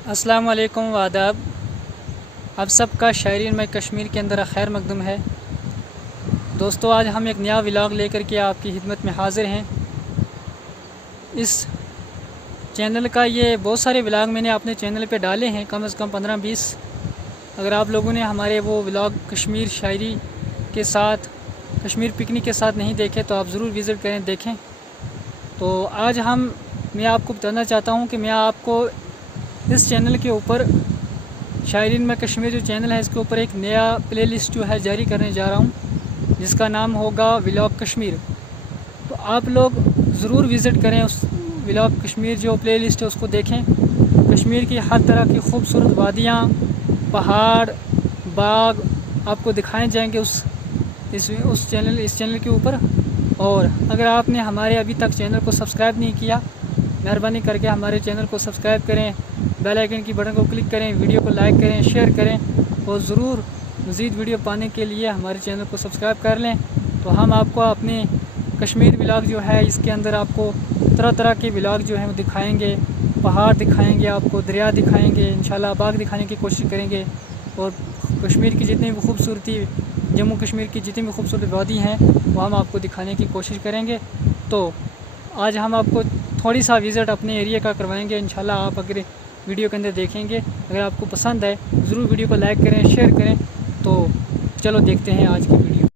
अस्सलाम वालेकुम वादाब। आप सबका शायरीन में कश्मीर के अंदर खैर मकदम है। दोस्तों, आज हम एक नया व्लॉग लेकर के आपकी खिदमत में हाज़िर हैं। इस चैनल का ये बहुत सारे व्लॉग मैंने अपने चैनल पे डाले हैं, कम से कम 15-20। अगर आप लोगों ने हमारे वो व्लॉग कश्मीर शायरी के साथ, कश्मीर पिकनिक के साथ नहीं देखे तो आप ज़रूर विज़िट करें, देखें। तो आज मैं आपको बताना चाहता हूँ कि मैं आपको इस चैनल के ऊपर, शायरीन में कश्मीर जो चैनल है, इसके ऊपर एक नया प्लेलिस्ट जो है जारी करने जा रहा हूँ, जिसका नाम होगा व्लॉग कश्मीर। तो आप लोग ज़रूर विज़िट करें, उस व्लॉग कश्मीर जो प्लेलिस्ट है उसको देखें। कश्मीर की हर तरह की खूबसूरत वादियाँ, पहाड़, बाग आपको दिखाए जाएंगे इस चैनल के ऊपर। और अगर आपने हमारे अभी तक चैनल को सब्सक्राइब नहीं किया, मेहरबानी करके हमारे चैनल को सब्सक्राइब करें, बेल आइकन की बटन को क्लिक करें, वीडियो को लाइक करें, शेयर करें और ज़रूर मज़ीद वीडियो पाने के लिए हमारे चैनल को सब्सक्राइब कर लें। तो हम आपको अपने कश्मीर व्लॉग जो है, इसके अंदर आपको तरह तरह के व्लॉग जो हैं वो दिखाएंगे। पहाड़ दिखाएंगे, आपको दरिया दिखाएंगे, इंशाल्लाह बाग दिखाने की कोशिश करेंगे। और कश्मीर की जितनी भी खूबसूरती, जम्मू कश्मीर की जितनी भी खूबसूरत वादी हैं वो हम आपको दिखाने की कोशिश करेंगे। तो आज हम आपको थोड़ी सा विज़िट अपने एरिया का करवाएंगे। इंशाल्लाह आप अगर वीडियो के अंदर देखेंगे, अगर आपको पसंद है ज़रूर वीडियो को लाइक करें, शेयर करें। तो चलो देखते हैं आज की वीडियो।